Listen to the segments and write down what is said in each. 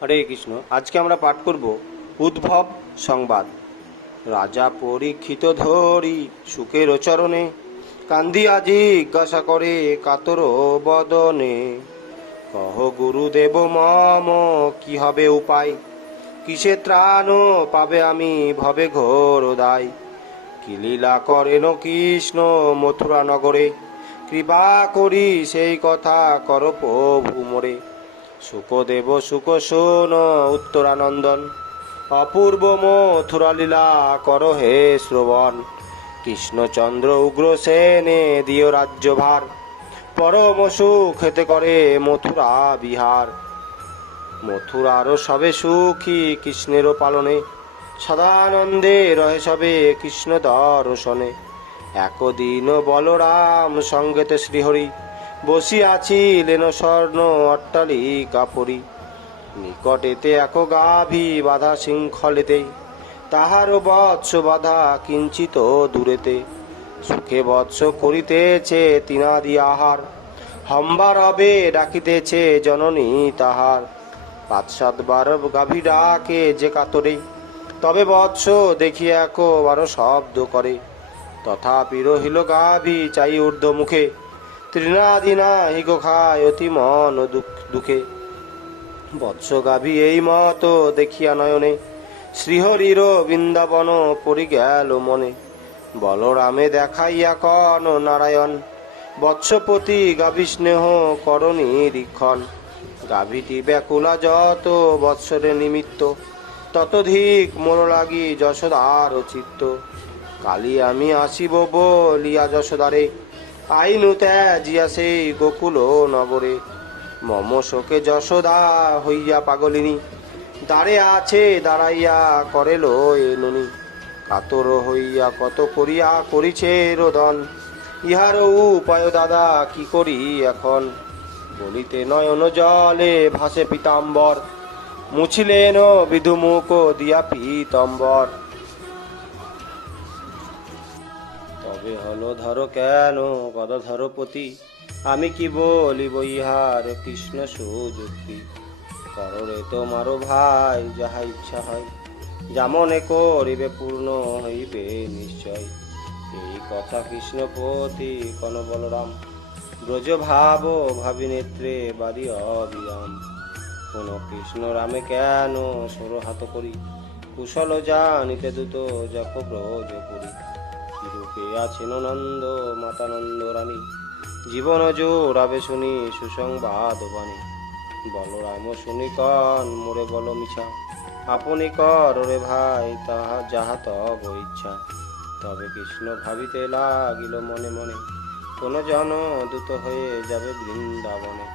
হরে কৃষ্ণ। আজকে আমরা পাঠ করব উদ্ভব সংবাদ। রাজা পরীক্ষিত ধরি সুখের চরণে, কান্দিয়া জিজ্ঞাসা করে কাতর বদনে। কহ গুরুদেব মম কি হবে উপায়, কিসে ত্রাণ পাবে আমি ভবে ঘোর দায়। কি লীলা করেন কৃষ্ণ মথুরা নগরে, কৃপা করি সেই কথা কর প্রভু মোরে। সুখদেব সুখ শোন উত্তরানন্দন, অপূর্ব মথুরা লীলা কর হে শ্রবণ। কৃষ্ণচন্দ্র উগ্র সেনে দিও রাজ্যভার, পরম সুখেতে করে মথুরা বিহার। মথুরারও সবে সুখী কৃষ্ণেরও পালনে, সদানন্দে রহে সবে কৃষ্ণ দর্শনে। একদিন বলরাম সঙ্গেতে শ্রীহরি, বসিয়াছিলেন স্বর্ণ অট্টালিকা পরি। নিকটেতে এক গাভী বাধা শৃঙ্খলেতে, তাহার বৎস বাধা কিঞ্চিত দূরেতে। সুখে বৎস করিতেছে তিনাদি আহার, হম্বারবে ডাকিতেছে জননী তাহার। ৫-৭ বার গাভী ডাকে যে কাতরে, তবে বৎস দেখি একবার শব্দ করে। তথাপি রহিল গাভী চাই ঊর্ধ্ব মুখে, তৃণাদিনা হিগ খায় অতি মন দুঃখে। বৎস গাভী এই মত দেখিয়া নয়নে, শ্রীহরির বৃন্দাবন পরি গেল মনে। বলরামে দেখাইয়া কন নারায়ণ, বৎসপতি গাভী স্নেহ কর নিরীক্ষণ। গাভীটি ব্যাকুলা যত বৎসরে নিমিত্ত, ততধিক মোর লাগি যশোদার চিত্ত। কালি আমি আসিব বলিয়া যশোদারে, আইনু ত্যাজিয়া সেই গোকুল নগরে। মম শোকে যশোদা হইয়া পাগলিনী, দ্বারে আছে দাঁড়াইয়া করেল এনুনি। কাতর হইয়া কত করিয়া করিছে রোদন, ইহার উপায় দাদা কি করি এখন। বলিতে নয়ন জলে ভাসে পীতাম্বর, মুছিলেন বিধুমুখ দিয়া পীতম্বর। তবে হলো ধরো কেন গদাধর পতি, আমি কি বলিব ইহার কৃষ্ণ সুযুক্তি। কররে তোমারও ভাই যাহা ইচ্ছা হয়, যেমনে করিবে পূর্ণ হইবে নিশ্চয়। এই কথা কৃষ্ণপতি কন বলরাম, ব্রজ ভাব ভাবি নেত্রে বাড়ি অবিরাম। কোন কৃষ্ণ রামে কেন সর হাত করি, কুশল জানিতে দ্রুত যখ ব্রজ করি। রূপে আছেন নন্দ মাতা নন্দ রানী, জীবন জোড়াবে শুনি সুসংবাদ বাণী। বলরাম শুনি কন মোরে বল মিছা, আপনি কর রে ভাই তাহা যাহা তব ইচ্ছা। তবে কৃষ্ণ ভাবিতে লাগিল মনে মনে, কোন জন দূত হয়ে যাবে বৃন্দাবনে।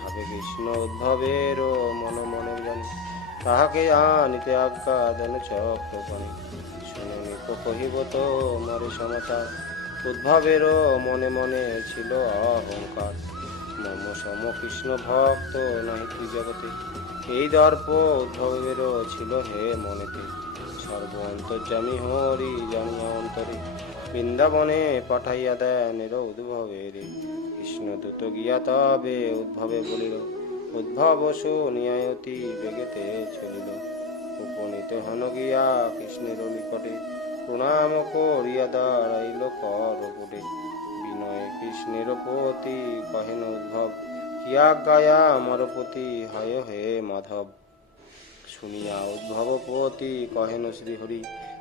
ভাবে কৃষ্ণ উদ্ভবের মনে মনে জানি, তাহাকে আনিতে আজ্ঞা দেন চক্রপাণি। শুনে কহিব তো মরে সমাচার, উদ্ভবের মনে মনে ছিল অহংকার। মম সম কৃষ্ণ ভক্ত নাহি তুই জগতে, এই দর্প উদ্ভবের ছিল হে মনেতে। সর্ব অন্তর্যামী হরি জানিয়া অন্তরে, বৃন্দাবনে পাঠাইয়া দেন উদ্ভবের। কৃষ্ণ দূত গিয়া তবে উদ্ভবে বলিল, উদ্ভব শুনিয়া অতি বেগেতে চলিল। উপনীত হন গিয়া কৃষ্ণের নিকটে, প্রণাম করিয়া দাঁড়াইল করপুটে। বিনয় কৃষ্ণের পতি কহেন উদ্ভব, কি আজ্ঞায়া আমার পতি হয় হে মাধব। শুনিয়া উদ্ভবপতি কহেন শ্রীহরি,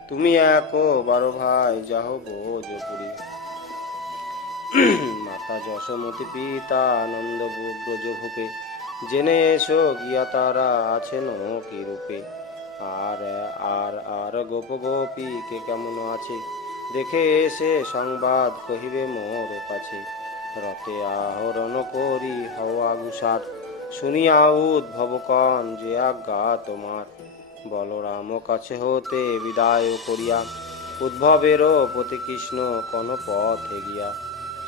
তুমি একবার ভাই যাহ ভোজপুরী। মাতা যশোমতি পিতা আনন্দ ব্রজ ভূপে, জেনে এসো গিয়া তারা আছেন কি রূপে। আর আর আর গোপ গোপী কে কেমন আছে, দেখে এসে সংবাদ কহিবে মোর কাছে। রতে আহরণ করি হও আগুসার, শুনিয়া উদ্ভব কন যে আজ্ঞা তোমার। বলরাম কাছে হতে বিদায় করিয়া, উদ্ভবের পতি কৃষ্ণ কোন পথে গিয়া।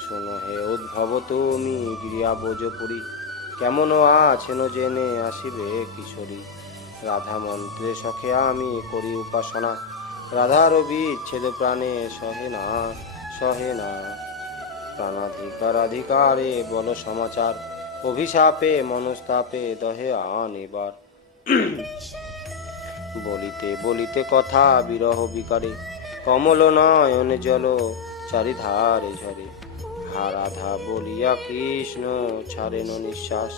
শোনো হে উদ্ভব তুমি গিয়া বোজপুরী, কেমন আছেন জেনে আসিবে কিশোরী। রাধা মন্ত্রে সখে আমি করি উপাসনা, রাধার বিচ্ছেদ প্রাণে সহে না সহে না। প্রাণাধিকার অধিকারে বল সমাচার, অভিশাপে মনস্তাপে দহে আনিবার। বলিতে বলিতে কথা বিরহ বিকারে, কমল নয়নে জল চারিধারে ঝরে। হা রাধা বলিয়া কৃষ্ণ ছাড়েন নিঃশ্বাস,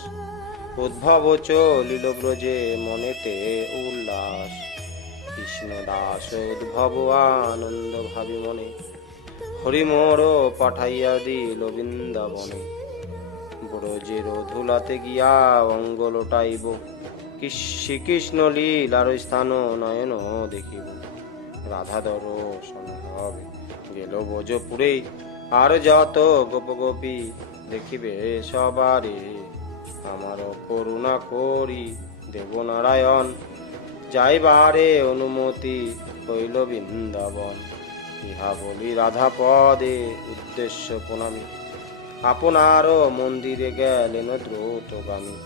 উদ্ভব চলিল ব্রজে মনেতে উল্লাস। কৃষ্ণ দাস উদ্ভব আনন্দ ভাবি মনে, হরি মোর পাঠাইয়া দিল বৃন্দাবনে। ব্রজের ধুলাতে গিয়া অঙ্গ লোটাইব, শ্রীকৃষ্ণ লীলার স্থান নয়ন দেখিব। রাধা দর্শন হবে গেল ব্রজপুরে, আর যত গোপ গোপী দেখিবে সবারে। আমার করুণা করি দেবনারায়ণ, যাইবারে অনুমতি হইল বৃন্দাবন। ইহা বলি রাধা পদে উদ্দেশ্য প্রণামী, আপনার মন্দিরে গেলেন দ্রুতগামী।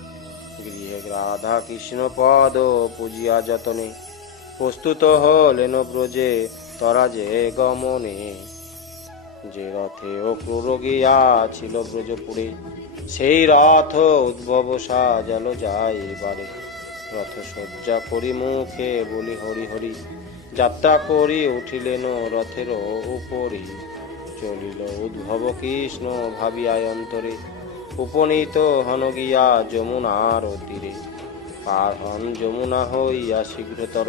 গৃহে রাধা কৃষ্ণ পদ পূজিয়া যতনে, প্রস্তুত হলেন ব্রজে তরাজে গমনে। যে রথে অক্রূর গিয়াছিল ব্রজপুরে, সেই রথ উদ্ভব সাজাল যাইবারে। রথ সজ্জা করি মুখে বলি হরি হরি, যাত্রা করি উঠিলেন রথের উপরে। চলিল উদ্ভব কৃষ্ণ ভাবিয়া অন্তরে, উপনীত হন গিয়া যমুনার তীরে। পার হন যমুনা হইয়া শীঘ্রতর,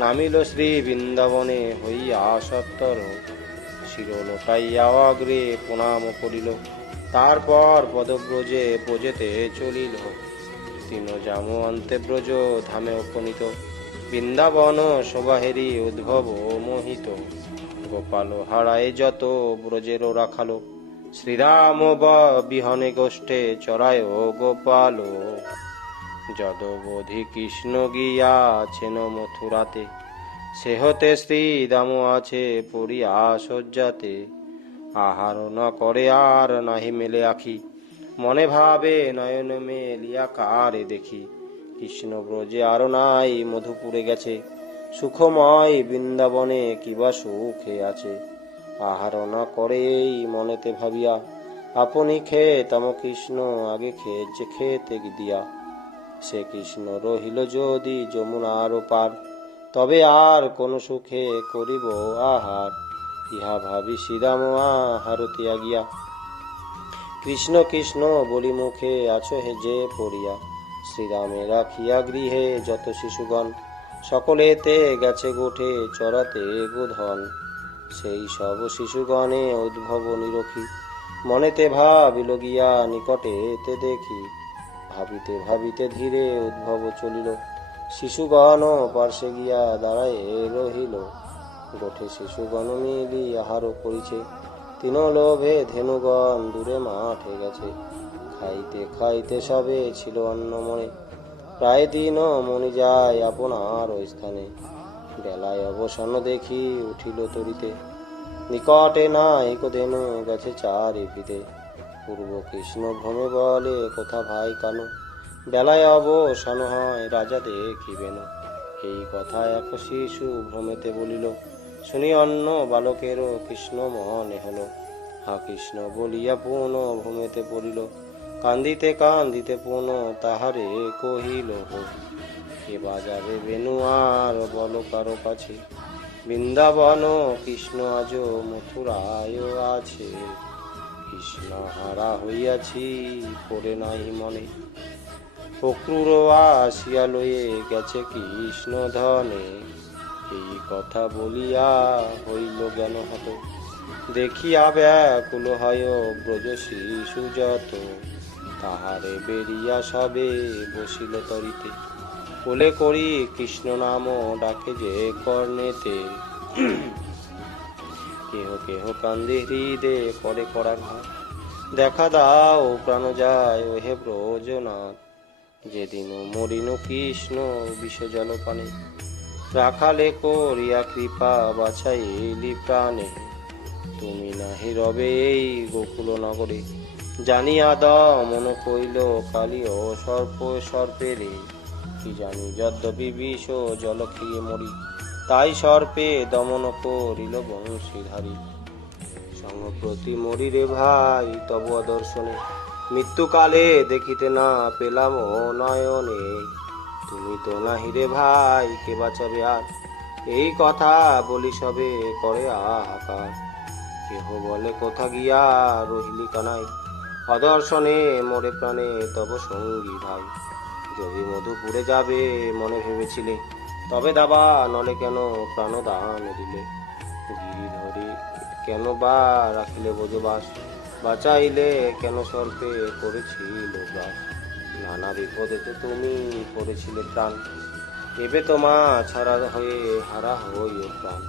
নামিল শ্রী বৃন্দাবনে হইয়া সত্তর। শির লোটাইয়া অগ্রে প্রণাম করিল, তারপর পদব্রজে ব্রজেতে চলিল। তিন জাম অন্তে ব্রজ ধামে উপনীত, বৃন্দাবন শোভাহেরি উদ্ভব মোহিত। গোপাল হারায় যত ব্রজের রাখালো, শ্রীরাম বিহনে গোষ্ঠে চরায় গোপাল। যদবধি কৃষ্ণ গিয়াছেন মথুরাতে, সে হতে শ্রীদাম আছে পড়িয়া শয্যাতে। আহার ন করে আর নাহি মেলে আখি, মনে ভাবে নয়ন মেলিয়া কারে দেখি। কৃষ্ণ ব্রজে আর নাই মধুপুরে গেছে, সুখময় বৃন্দাবনে কিবা সুখে আছে। আহার না করে এই মনেতে ভাবিয়া, আপনি খেতাম কৃষ্ণ আগে খেতে দিয়া। সে কৃষ্ণ রহিল যদি যমুনার পার, তবে আর কোন সুখে করিব আহার। ইহা ভাবি শ্রীরাম আহার ত্যাগিয়া, কৃষ্ণ কৃষ্ণ বলি মুখে আছো হে যে পড়িয়া। শ্রীরামে রাখিয়া গৃহে যত শিশুগণ, সকলেতে গেছে গোঠে চরাতে গোধন। সেই সব শিশুগণে উদ্ভব নিরখি, মনেতে ভাবিল গিয়া নিকটেতে দেখি। ভাবিতে ভাবিতে ধীরে উদ্ভব চলিল, শিশুগণ পার্শ্বে গিয়া দাঁড়ায় রহিল। গোঠে শিশুগণ মিলি আহার করিছে, তিন লোভে ধেনুগণ দূরে মাঠে গেছে। খাইতে খাইতে সবে ছিল অন্নময়, প্রায় দিন মনি যায় আপনার স্থানে। বেলায় অবসান দেখি উঠিল তরিতে, নিকটে নাইক ধেনু গেছে চারি ফিতে। পূর্ব কৃষ্ণ ভ্রমে বলে কোথা ভাই কানু, বেলায় অবসান হয় রাজা দেখিবেন। এই কথা এক শিশু ভ্রমেতে বলিল, শুনি অন্য বালকেরও কৃষ্ণ মনে হলো। হা কৃষ্ণ বলিয়া পুনঃ ভূমেতে পড়িল, কান্দিতে কান্দিতে পুনঃ তাহারে কহিল। কে বাজাবে বেনু আর বল কারো কাছে, বৃন্দাবন কৃষ্ণ আজ মথুরায় আছে। কৃষ্ণ হারা হইয়াছি পড়ে নাই মনে, অক্রূর আসিয়া লয়ে গেছে কৃষ্ণ ধনে। এই কথা বলিয়া হইল জ্ঞান হত, দেখিয়া ব্যাকুল হয় ব্রজ শিশু যত। তাহারে বেরিয়া সবে বসিল তরিতে, কোলে করি কৃষ্ণ নাম ডাকে যে কর্ণেতে। কেহ কেহ কান্দে হৃদে করে করাঘাত, দেখা দাও প্রাণ যায় ওহে ব্রজনাথ। যেদিন মরিনু কৃষ্ণ বিষ জল পানে, রাখালে করিয়া কৃপা বাছাইলি প্রাণে। তুমি নাহি রবে এই গোকুল নগরে, জানিয়া দমন কইল কালী ও সর্প সর্পেরে। কি জানি যদ্যপি বিষ জল খেয়ে মরি, তাই সর্পে দমন করিল বংশীধারী। সংপ্রতি মরি রে ভাই তব দর্শনে, মৃত্যুকালে দেখিতে না পেলাম নয়নে। তুমি তো নাহি রে ভাই, কে বাঁচাবে আর? এই কথা বলি সবে করে হাহাকার। কেহ বলে কোথা গিয়া রহিলি কানাই, অদর্শনে মোরে প্রাণে তব সঙ্গী ভাই। যদি মধুপুরে যাবে মনে ভেবেছিলে, তবে দাবা নলে কেন প্রাণদান দিলে? গিরিধরে কেন বা রাখিলে বোঝবাস, বাঁচাইলে কেন সর্পে করেছিল গ্রাস? নানা বিপদে তো তুমি করেছিলে প্রাণ, এবে তোমা ছাড়া হয়ে হারা হয়ে প্রাণ।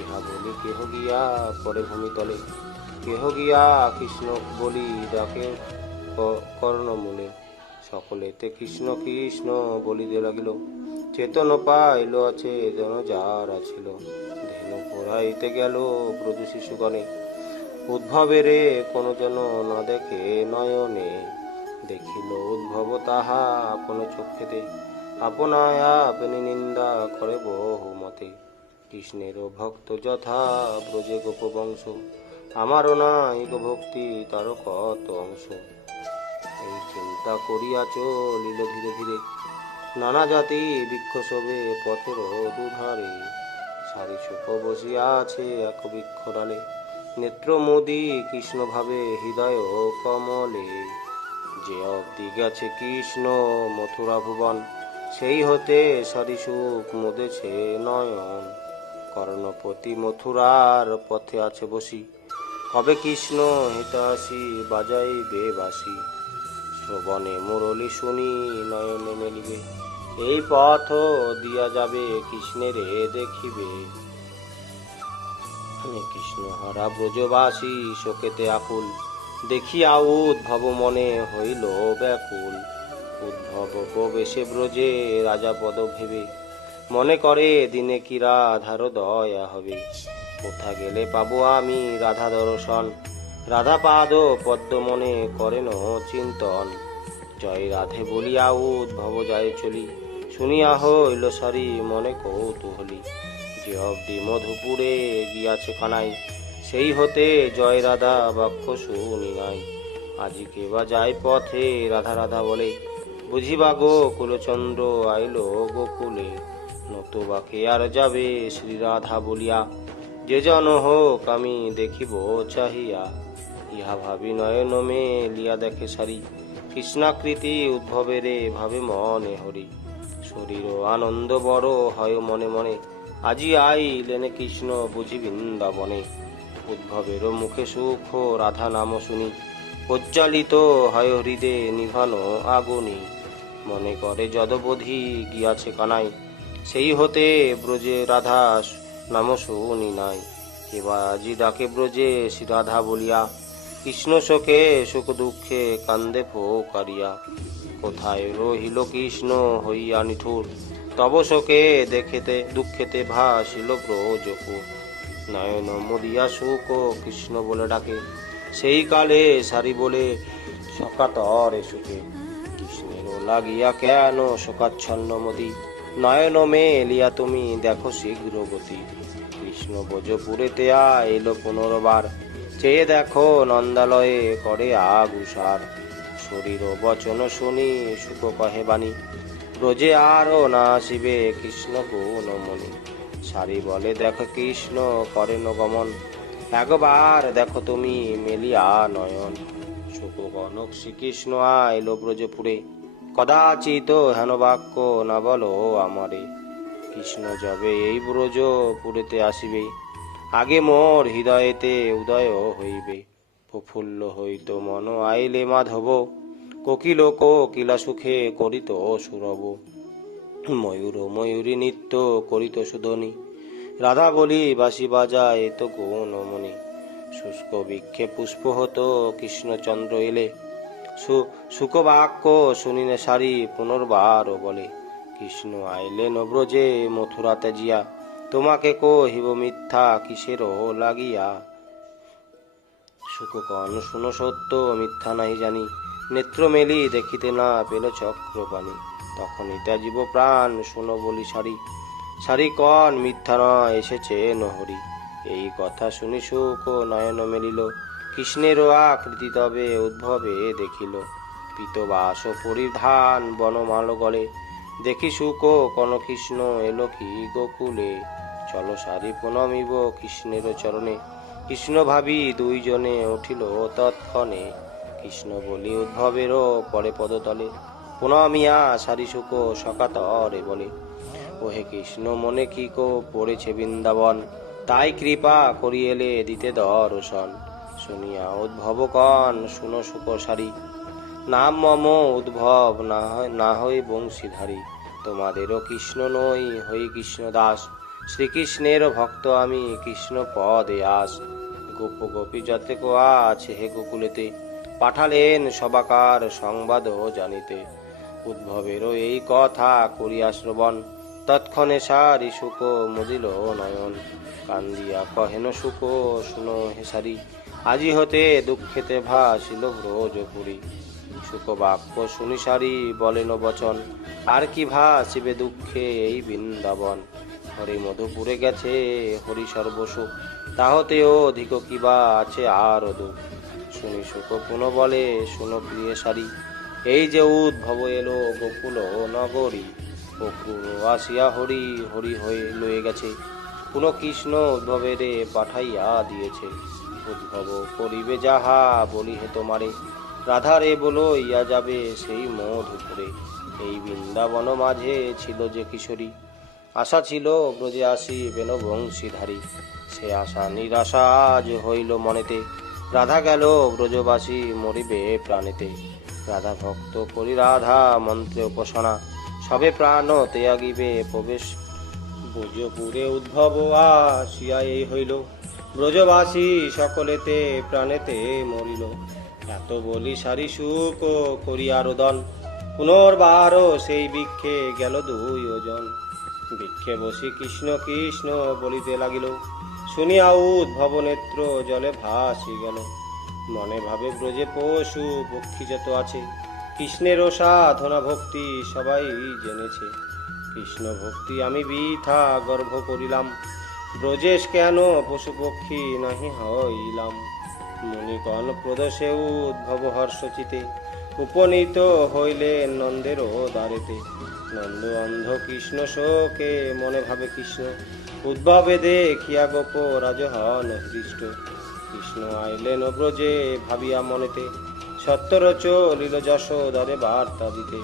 ইহা বলি কেহ গিয়া পরে ভূমি তলে, কেহ গিয়া কৃষ্ণ বলি ডাকে কর্ণমূলে। সকলেতে কৃষ্ণ কৃষ্ণ বলিতে লাগিল, চেতন পাইল আছে যেন যার আছিল। ধেনু পড়াইতে গেল ব্রজ শিশুগণে, উদ্ভবেরে কোনো যেন না দেখে নয়নে। দেখিল উদ্ভব তাহা আপন চক্ষেতে, আপনায় আপনি নিন্দা করে বহুমতে। কৃষ্ণেরও ভক্ত যথা ব্রজে গোপবংশ, আমারও নাই গো ভক্তি তার কত অংশ। এই চিন্তা করিয়া চলিল ধীরে ধীরে, নানা জাতি বৃক্ষ শোভে পথের দুধারে। সারি সুখ বসিয়া আছে এক বৃক্ষ ডালে, নেত্র মোদি কৃষ্ণ ভাবে হৃদয় কমলে। যে অবধি গেছে কৃষ্ণ মথুরা ভুবন, সেই হতে সারি সুখ মুদেছে নয়ন। কর্ণপতি মথুরার পথে আছে বসি, কবে কৃষ্ণ হিতাসি বাজাইবে বাসি। শ্রবণে মুরলি শুনি নয়নে মেলিবে, এই পথ দিয়া যাবে কৃষ্ণেরে দেখিবে। কৃষ্ণ হারা ব্রজবাসী শোকেতে আকুল, দেখিয়া উদ্ভব মনে হইল ব্যাকুল। উদ্ভব প্রবেশে ব্রজে রাজা পদ ভেবে, মনে করে দিনে কি রাধার দয়া হবে। কোথা গেলে পাবো আমি রাধা দর্শন, রাধা পাদ পদ্ম মনে করেন চিন্তন। জয় রাধে বলিয়া উদ্ভব যায় চলি, শুনিয়া হইল সারি মনে কৌতূহলী। যে অবধি মধুপুরে গিয়াছে কানাই, সেই হতে জয় রাধা বাক্য শুনি নাই। আজিকে বা যায় পথে রাধা রাধা বলে, বুঝিবা গো কুলচন্দ্র আইল গোকুলে। নতুবা কে আর যাবে শ্রী রাধা বলিয়া, যে জন হোক আমি দেখিব চাহিয়া। ইহা ভাবি নয়ন মেলিয়া দেখে সারি, কৃষ্ণাকৃতি উদ্ভবেরে ভাবে মনে হরি। শরীর আনন্দ বড় হয় মনে মনে, আজি আইলেন কৃষ্ণ বুঝি বৃন্দাবনে। উদ্ভবের মুখে সুখ রাধা নাম শুনি, প্রজ্জ্বলিত হয় হৃদে নিভানো আগুনি। মনে করে যদবধি গিয়াছে কানাই, সেই হতে ব্রজে রাধা নাম শুনি নাই। কেবা আজি ডাকে ব্রজে শ্রী রাধা বলিয়া, কৃষ্ণ শোকে সুখ দুঃখে কান্দে ফোকারিয়া। কোথায় রহিল কৃষ্ণ হইয়া নিঠুর, তব শোকে দেখেতে দুঃখেতে ভাসিল ব্রজপুর। নয়ন মুদিয়া সুখ কৃষ্ণ বলে ডাকে, সেই কালে সারি বলে সকাতরে সুখে। কৃষ্ণের লাগিয়া কেন শোকাচ্ছন্ন মতি, নয়ন মেলিয়া তুমি দেখো শীঘ্র গতি। কৃষ্ণ ব্রজপুরেতে আইল পুনর্বার, চেয়ে দেখো নন্দালয়ে করে আগুসার। শরীর বচন শুনি সুখ কহে বাণী, ব্রজে আরো না আসিবে কৃষ্ণ গুণমণি। সারি বলে দেখো কৃষ্ণ করেন গমন, একবার দেখো তুমি মেলিয়া নয়ন। সুখ কনক শ্রীকৃষ্ণ আইল ব্রজপুরে, কদাচিত হেন বাক্য না বলো আমারে। কৃষ্ণ যবে এই ব্রজপুরেতে আসিবে, আগে মোর হৃদয়েতে উদয় হইবে। প্রফুল্ল হইত মন আইলে মাধব, কোকিল কোকিলা সুখে করিত সুরব। ময়ূর ময়ূরী নৃত্য করিত সুধনি, রাধা বলি বাঁশি বাজায় তো গুণমণি। শুষ্ক বৃক্ষে পুষ্প হতো কৃষ্ণচন্দ্র এলে, সুখবাক্য শুনিনে সারি পুনর্বার বলে। কৃষ্ণ আইলেন ব্রজে মথুরা ত্যাজিয়া, তোমাকে কহিব মিথ্যা কিসের লাগিয়া। সুখকন শুনো সত্য মিথ্যা নাই জানি, নেত্র মেলি দেখিতে না পেল চক্রপাণী। তখনই ত্যাজিব প্রাণ শুনো বলি সারি, সারি কন মিথ্যা নয় এসেছে নহরি। এই কথা শুনি সুখ নয়ন মেলিল, কৃষ্ণেরও আকৃতি তবে উদ্ভবে দেখিল। পীতবাস পরিধান বনমাল গলে, দেখি সুখ কন কৃষ্ণ এলো কি গোকুলে, চলো সারি প্রণমিব কৃষ্ণের চরণে। কৃষ্ণ ভাবি দুইজনে উঠিল তৎক্ষণে, কৃষ্ণ বলি উদ্ভবেরও পরে পদতলে। প্রণমিয়া সারি সুখ সকাতরে বলে, ওহে কৃষ্ণ মনে কি কো পড়েছে বৃন্দাবন, তাই কৃপা করিয়েলে দিতে দর্শন। শুনিয়া উদ্ভব কন শুনো সুখ সারি, নাম মম উদ্ভব না হই বংশীধারী। তোমাদেরও কৃষ্ণ নই হই কৃষ্ণ দাস, শ্রীকৃষ্ণের ভক্ত আমি কৃষ্ণ পদে আস। গোপ গোপী যতে কো আছে হে গোকুলেতে, পাঠালেন সবাকার সংবাদ জানিতে। উদ্ভবেরও এই কথা করিয়া শ্রবণ, তৎক্ষণে সারি সুখ মুদিল নয়ন। কান্দিয়া কহেন সুখ শুনো হে সারি, আজি হতে দুঃখেতে ভাসিল ব্রজপুরী। সুখ বাক্য শুনি সারি বলেন বচন, আর কি ভাসিবে দুঃখে এই বৃন্দাবন। হরি মধুপুরে গেছে হরি সর্বসুখ, তাহতে অধিক কিবা আছে আর দুঃখ। শুনি সুখ পুনঃ বলে শুনো প্রিয় সারি, এই যে উদ্ভব এলো গোকুল নগরী। অক্রূর আসিয়া হরি হরি হয়ে লয়ে গেছে, পুনঃ কৃষ্ণ উদ্ভবেরে পাঠাইয়া দিয়েছে। উদ্ভব করিবে যাহা বলি হে তোমারে, রাধারে বলো ইয়া যাবে সেই মধুপুরে। এই বৃন্দাবন মাঝে ছিল যে কিশোরী, আশা ছিল ব্রজে আসিবেন বংশীধারী। সে আশা নিরাশা আজ হইল মনেতে, রাধা গেল ব্রজবাসী মরিবে প্রাণেতে। রাধা ভক্ত করি রাধা মন্ত্রে উপাসনা, সবে প্রাণ ত্যাগিবে প্রবেশ ব্রজপুরে। উদ্ভব আসিয়া এই হইল, ব্রজবাসী সকলেতে প্রাণেতে মরিল। এত বলি সারি সুখ করিয়া রোদন, পুনর্বার সেই বৃক্ষে গেল দুই ওজন। বৃক্ষে বসি কৃষ্ণ কৃষ্ণ বলিতে লাগিল, শুনিয়া উদ্ভব নেত্র জলে ভাসি গেল। মনে ভাবে ব্রজে পশু পক্ষী যত আছে, কৃষ্ণেরও সাধনা ভক্তি সবাই জেনেছে। কৃষ্ণ ভক্তি আমি বৃথা গর্ভ করিলাম, ব্রজেশ কেন পশু পক্ষী নাহি হইলাম। মুনিগণ প্রদোষে উদ্ভব হর্ষচিতে, উপনীত হইলেন নন্দেরও দ্বারেতে। নন্দ অন্ধ কৃষ্ণ শোকে মনে ভাবে কৃষ্ণ, উদ্ভবে দেখিয়া গোপ রাজহন হৃষ্ট। কৃষ্ণ আইলেন ব্রজে ভাবিয়া মনেতে, সত্তর চলিল যশোদারে বার্তা দিতে।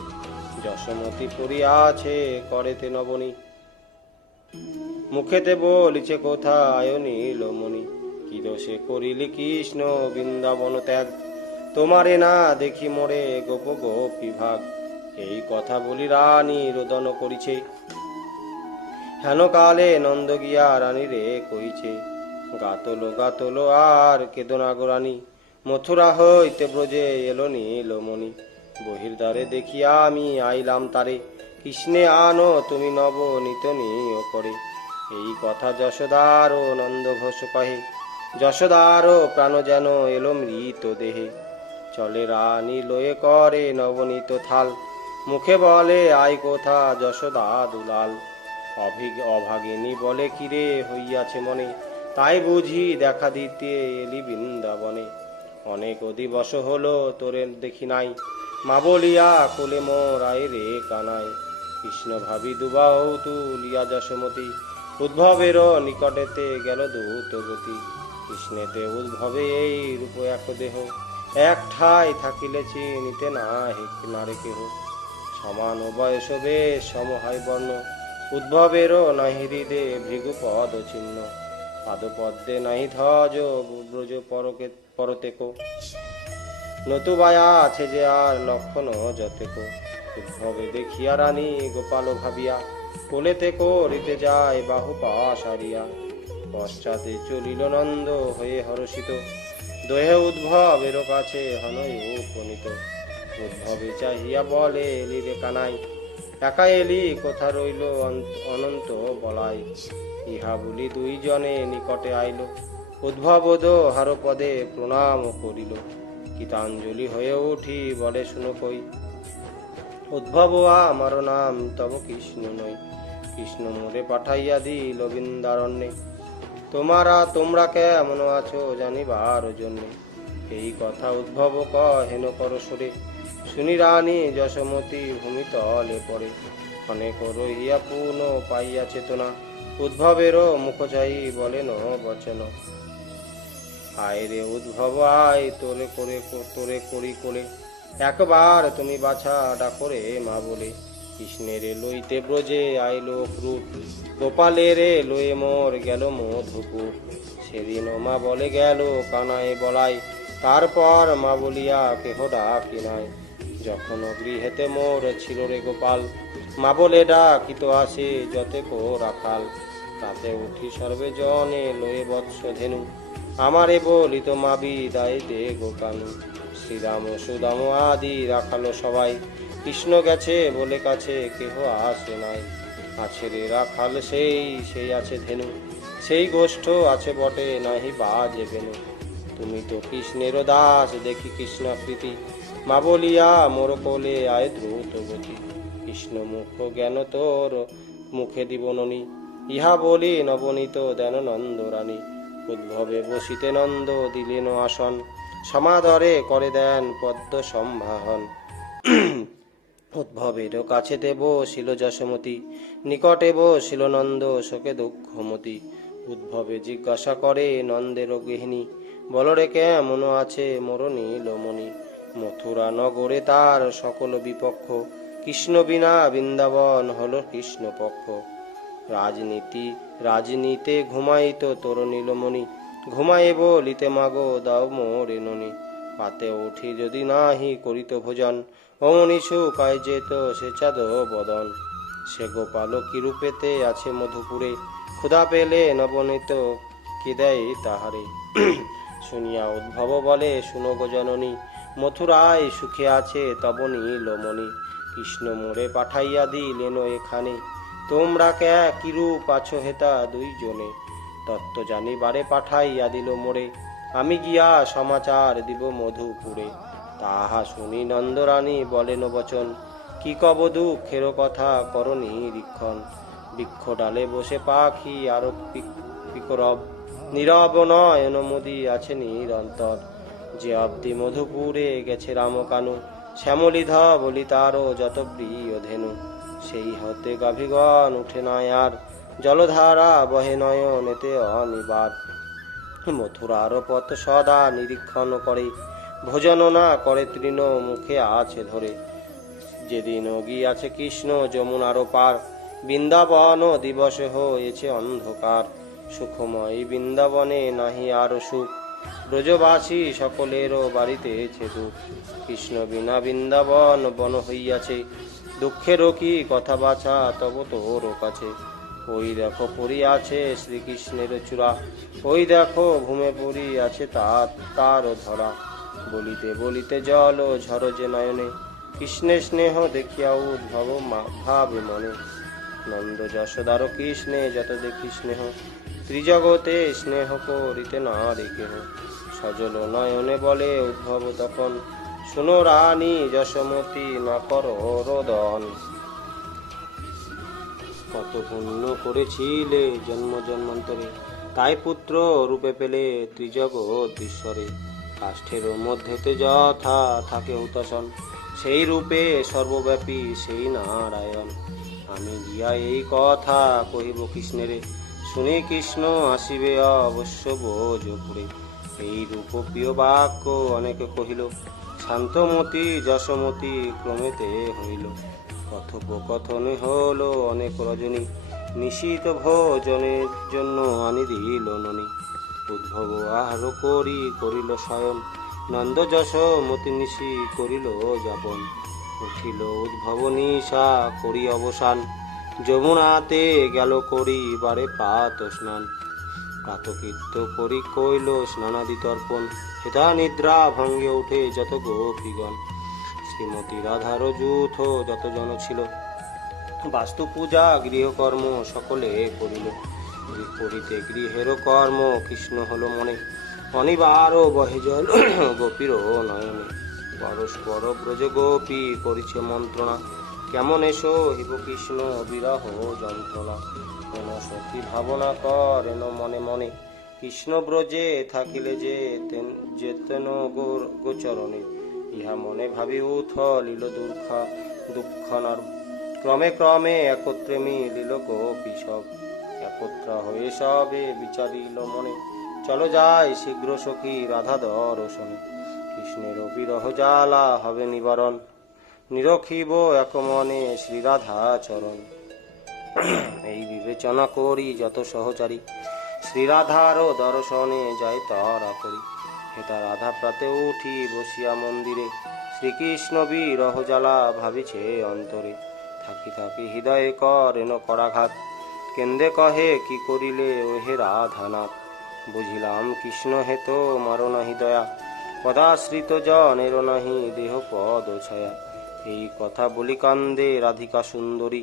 যশোমতি পড়িয়াছে করেতে নবনী, মুখেতে বলিছে কোথায় নীলমণি। কি দোষে করিলি কৃষ্ণ বৃন্দাবন ত্যাগ, তোমারে না দেখি মোরে গোপ গোপী ভাগ। এই কথা বলি রানী রোদন করিছে, হেন কালে নন্দ গিয়া রানী রে কইছে। গাতলো গাতলো আর কেদনা গোরানী, মথুরা হইতে ব্রজে এলো নীলমণি। বহির্দ্বারে দেখিয়া আমি আইলাম তারে, কৃষ্ণে আনো তুমি নব নিত নিয় করে। এই কথা যশোদার ও নন্দ ঘোষ কহে, যশোদার প্রাণ যেন এলো মৃত দেহে। চলে রানী লয়ে করে নবনীত থাল, মুখে বলে আই কোথা যশোদা দুলাল। অভাগিনী বলে কিরে হইয়াছে মনে, তাই বুঝি দেখা দিতে এলি বৃন্দাবনে। অনেক অধিবশ হলো তোরে দেখি নাই, মা বলিয়া কোলে মোর আয় রে কানাই। কৃষ্ণ ভাবি দুবাহু তুলিয়া যশোমতি, উদ্ভবের নিকটেতে গেল দূত গতি। কৃষ্ণেতে উদ্ভবে এই রূপ এক দেহ, এক ঠাই থাকিলে চিনিতে না রে কেহ। সমান বয়স বেশ সমহাই বর্ণ, উদ্ভবের নাহি হৃদে ভৃগুপদ চিহ্ন। পাদপদ্মে নাহি ধ্বজ ব্রজ পরতেক, নতুবায়া আছে যে আর লক্ষণ যতেক। উদ্ভবে দেখিয়া রানী গোপাল ভাবিয়া, কোলেতে করিতে যায় বাহু পাশারিয়া। পশ্চাতে চলিল নন্দ হয়ে হর্ষিত, দোহে উদ্ভবের কাছে হনয় উপনীত। উদ্ভবে চাহিয়া বলে এলি রে কানাই, একা এলি কোথা রইল অনন্ত বলাই। ইহা বলি দুইজনে নিকটে আইল, উদ্ভবোধ হার পদে প্রণাম করিল। গীতাঞ্জলি হয়ে উঠি বলে শুনো কই, উদ্ভব আমার নাম তব কৃষ্ণ নই। কৃষ্ণ মোরে পাঠাইয়া দিল বৃন্দারণ্যে, তোমরা কেমন আছো জানিবার জন্যে। এই কথা উদ্ভব কহেন পরশরে, শুনি রানী যশোমতি ভূমি তলে পড়ে। অনেক রহিয়া পুন পাইয়া চেতনা, উদ্ভবেরও মুখ চাই বলেন বচন। আয় রে উদ্ভব আয়, তোরে করি কোলে, একবার তুমি বাছা ডাকরে মা বলে। কৃষ্ণের লইতে ব্রজে আইলো ক্রূর, গোপালের লয়ে মোর গেল মধুপুর। সেদিন মা বলে গেল কানায় বলাই, তারপর মা বলিয়া কেহ ডাকি নাই। যখন গৃহেতে মোর ছিল রে গোপাল, মা বলে ডাকিত আসে যতে কো রাখাল। তাতে উঠি সর্বে জনে লয়ে বৎস ধেনু, আমারে বলিত মা বিদায় দে গোকানু। শ্রীরাম সুদাম আদি রাখালো সবাই, কৃষ্ণ গেছে বলে কাছে কেহ আসে নাই। আছে রে রাখাল সেই আছে ধেনু, সেই গোষ্ঠ আছে বটে নাহি বাজে বেনু। তুমি তো কৃষ্ণের দাস দেখি কৃষ্ণ প্রীতি, মা বলিয়া মোর কোলে আয় দ্রুত গতি। কৃষ্ণ মুখ জ্ঞান তোর মুখে দিব ননি, ইহা বলি নবনীত দেন নন্দ রানী। উদ্ভবে বসিতে নন্দ দিলেন আসন, সমাদরে করে দেন পদ্ম সম্ভাহন। উদ্ভবের কাছে দেব শিল যশোমতি, নিকটে বসিল নন্দ শোকে দুঃখমতি। উদ্ভবে জিজ্ঞাসা করে নন্দের গৃহিণী, বলরে কেমন আছে মোর নীলমণি। মথুরা নগরে তার সকল বিপক্ষ, কৃষ্ণ বিনা বৃন্দাবন হলো কৃষ্ণ পক্ষ। রাজনীতে ঘুমাইত তোর নীলমণি, ঘুমাই বলিতে মাগো দাও মোরে ননি। পাতে উঠি যদি নাহি করিত ভোজন, অমনি শুকায় যেত সে চাঁদ বদন। সে গোপাল কি রূপেতে আছে মধুপুরে, ক্ষুধা পেলে নবনীত কি দেয় তাহারে। শুনিয়া উদ্ভব বলে শুনো গো জননী, মথুরায় সুখে আছে তব নীলমণি। কৃষ্ণ মোরে পাঠাইয়া দিলেন এখানে, তোমরা কে কিরূপ আছো হেতা দুইজনে। তত্ত্ব জানিবারে পাঠাইয়া দিল মোরে, আমি গিয়া সমাচার দিব মধুপুরে। তাহা শুনি নন্দরানী বলেন বচন, কি কব দুঃখের কথা কর নিরীক্ষণ। বৃক্ষ ডালে বসে পাখি আরো পিকরব, নীরব নয়ন মোদি আছে নিরন্তর। যে অব্দি মধুপুরে গেছে রামকানু, শ্যামলী ধবলি তারও যত প্রিয় ধেনু। সেই হতে গাভীগণ উঠে নাই আর, জলধারা বহে নয়নেতে অনিবার। মথুরার পথ সদা নিরীক্ষণ করে, ভোজন না করে তৃণ মুখে আছে ধরে। যেদিন গিয়াছে কৃষ্ণ যমুনার পার, বৃন্দাবন দিবসে হয়েছে অন্ধকার। সুখময় বৃন্দাবনে নাহি আর সুখ, ব্রজবাসী সকলেরও বাড়িতেছে দুঃখ। কৃষ্ণ বিনা বৃন্দাবন বন হইয়াছে, দুঃখেরও কি কথা বাছা তব তোর কাছে। ওই দেখো পড়িয়াছে শ্রীকৃষ্ণের চূড়া, ওই দেখো ভূমে পড়িয়াছে তার ধরা। বলিতে বলিতে জল ঝর যে নয়নে, কৃষ্ণের স্নেহ দেখিয়া উদ্ভব ভাবে মনে। নন্দ যশোদার কৃষ্ণে যত দেখি স্নেহ, ত্রিজগতে স্নেহ করিতে না রে কেহ। সজল নয়নে বলে উদ্ভব তখন, শুনো রানী যশোমতি না করো রোদন। কত পুণ্য করেছিলে জন্ম জন্মান্তরে, তাই পুত্র রূপে পেলে ত্রিজগৎ ঈশ্বরে। কাষ্ঠের মধ্যেতে যথা থাকে হুতাসন, সেই রূপে সর্বব্যাপী সেই নারায়ণ। আমি গিয়া এই কথা কহিব কৃষ্ণেরে, শুনি কৃষ্ণ আসিবে অবশ্য ভোজপুরে। এই রূপ প্রিয় বাক্য অনেকে কহিল, শান্তমতি যশোমতি ক্রমেতে হইল। কথোপকথনে হলো অনেক রজনী, নিশিত ভোজনের জন্য আনি দিল ননি। উদ্ভব আহার করিল শয়ন, নন্দ যশোমতি নিশি করিল যাপন। উঠিল উদ্ভব নিশা করি অবসান, যমুনাতে গেল করিবারে প্রাত স্নান। প্রাতকৃত্য করি কইল স্নানাদি তর্পণ, হেতা নিদ্রা ভঙ্গে উঠে যত গোপীগণ। শ্রীমতী রাধার যূথ যত জন ছিল, বাস্তু পূজা গৃহকর্ম সকলে করিল। করিতে গৃহের কর্ম কৃষ্ণ হলো মনে, অনিবার বহে জল গোপীর নয়নে। পরস্পর ব্রজ গোপী করিছে মন্ত্রণা, কেমন এসো হিব কৃষ্ণ বিরহ যন্ত্রণা। কোন সখী ভাবনা করেন মনে মনে, কৃষ্ণ ব্রজে থাকিলে যেতেন গোচরণে। ইহা মনে ভাবি উথলিল দুঃখ ক্রমে ক্রমে একত্রে মিলিল গোপী সব, একত্র হয়ে সবে বিচারিল মনে, চলো যাই শীঘ্র সখী রাধা দর্শনে, কৃষ্ণের বিরহ জ্বালা হবে নিবারণ, নিরখিব এক মনে শ্রী রাধা চরণ। এই বিবেচনা করি যত সহচারী, শ্রীরাধার দর্শনে যাই তারা করি। হেতা রাধা প্রাতে উঠি বসিয়া মন্দিরে, শ্রীকৃষ্ণ বিরহ জ্বালা ভাবিছে অন্তরে, থাকি থাকি হৃদয়ে করেন করাঘাত, কেন্দে কহে কি করিলে ওহে রাধানাথ, বুঝিলাম কৃষ্ণ হেত মারো নাহি দয়া, পদাশ্রিত জনের নাহি দেহ পদ ছায়া। এই কথা বলি কান্দে রাধিকা সুন্দরী,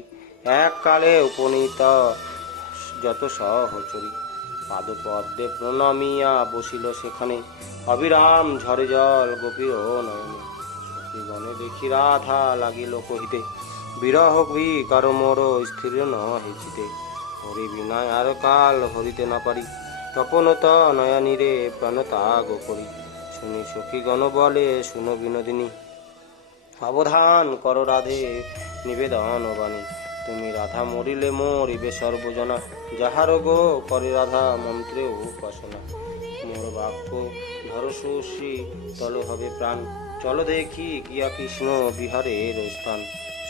এককালে উপনীত যত সহচরী, পাদপদ্মে প্রণমিয়া বসিল সেখানে, অবিরাম ঝরে জল গোপীর নয়নে, সখীগণে দেখি রাধা লাগিল কহিতে, বিরহ বিকার মোর স্থির নহে চিতে, হরি বিনায় আর কাল হরিতে না পারি, তপনত নয়নীরে প্রাণ ত্যাগ করি। শুনি সখীগণ বলে শুনো বিনোদিনী, সাবধান কর রাধে নিবেদন বাণী, তুমি রাধা মরিলে মরিবে সর্বজনা, যাহার গো করে রাধা মন্ত্রে উপাসনা, মোর বাক্য ধর সুশ্রী তল হবে প্রাণ, চলো দেখি গিয়া কৃষ্ণ বিহারের স্থান।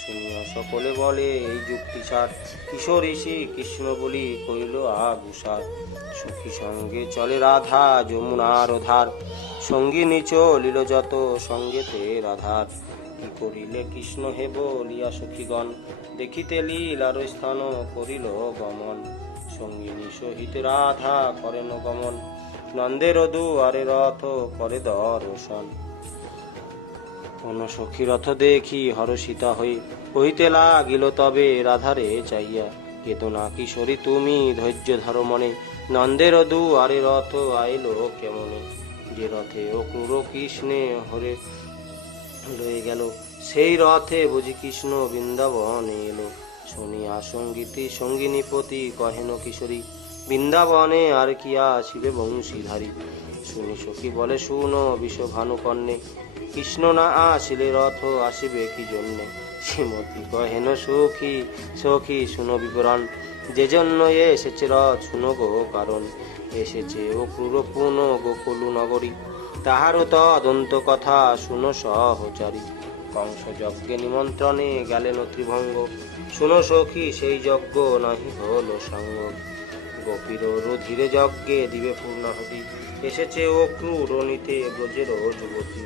শুনিয়া সকলে বলে এই যুক্তি সার, কিশোর ঋষি কৃষ্ণ বলি কইল আগুসার, সখী সঙ্গে চলে রাধা যমুনার ধার, সঙ্গিনী চলিল যত সঙ্গেতে রাধার, কি করিলে কৃষ্ণ হে বলিয়া সখীগণ, দেখিতে লীলার স্থান করিল গমন, সঙ্গিনী সহিত রাধা করেন গমন, নন্দের দুয়ারে রথ করে দর্শন। কোন সখী রথ দেখি হরষিতা হয়ে, কহিতে লাগিল তবে রাধারে চাইয়া, কেতনা কিশোরী তুমি ধৈর্য ধর মনে, নন্দের দুয়ারে রথ আইল কেমনে, যে রথে অক্রূর কৃষ্ণে হরে লয়ে গেল, সেই রথে বুঝি কৃষ্ণ বৃন্দাবনে এলো, শুনিয়া সঙ্গীতি সঙ্গিনীপতি কহেন কিশোরী, বৃন্দাবনে আর কি আসিবে বংশীধারী। শুনি সখী বলে শুনো বিষভানু কর্ণে, কৃষ্ণ না আসিলে রথ আসিবে কি জন্যে, শ্রীমতী কহেন সখী সখী শুনো বিবরণ, যে জন্য এসেছে রথ শুনো গো কারণ, এসেছে অক্রূর পুন গোকুল নগরী, তাহারও তদন্ত কথা শুনো সহচারী, কংস যজ্ঞে নিমন্ত্রণে গেলেন ত্রিভঙ্গ, শুনো সখী সেই যজ্ঞ নাহি হল সঙ্গ, গোপীর রুধিরে যজ্ঞে দিবে পূর্ণাহুতি, এসেছে অক্রূর নিতে ব্রজের যুবতী,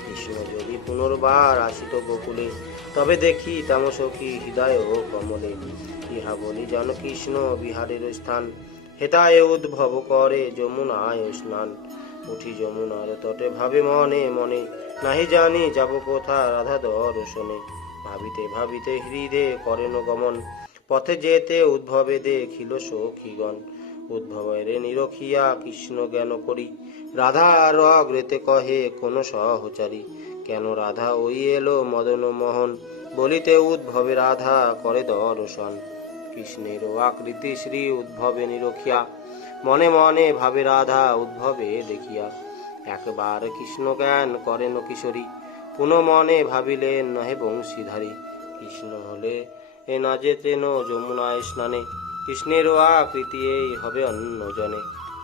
কৃষ্ণ যদি পুনর্বার আসিত গোকুলে, তবে দেখি তাম সখী হৃদয় কমলে, ইহা বলি যেন কৃষ্ণ বিহারের স্থান, হেতায় উদ্ভব করে যমুনায় স্নান, উঠি যমুনার তটে ভাবে মনে মনে, নাহি জানি যাব কোথা রাধা দর্শনে, ভাবিতে ভাবিতে হৃদে করেন গমন, পথে যেতে উদ্ভবে দেখিল সখীগণ, উদ্ভবের নিরখিয়া কৃষ্ণ জ্ঞান করি, রাধার অগ্রেতে কহে কোন সহচারী, কেন রাধা ওই এলো মদন মোহন, বলিতে উদ্ভবে রাধা করে দর্শন, কৃষ্ণের আকৃতি শ্রী উদ্ভবে নিরখিয়া, মনে মনে ভাবে রাধা উদ্ভবে দেখিয়া, একবার কৃষ্ণ জ্ঞান করেন কিশোরী, পুনঃ মনে ভাবিলেন নহে বংশীধারী, কৃষ্ণ হলে এ না যেতেন যমুনায় স্নানে, কৃষ্ণের আকৃতি এই হবে অন্য জনে,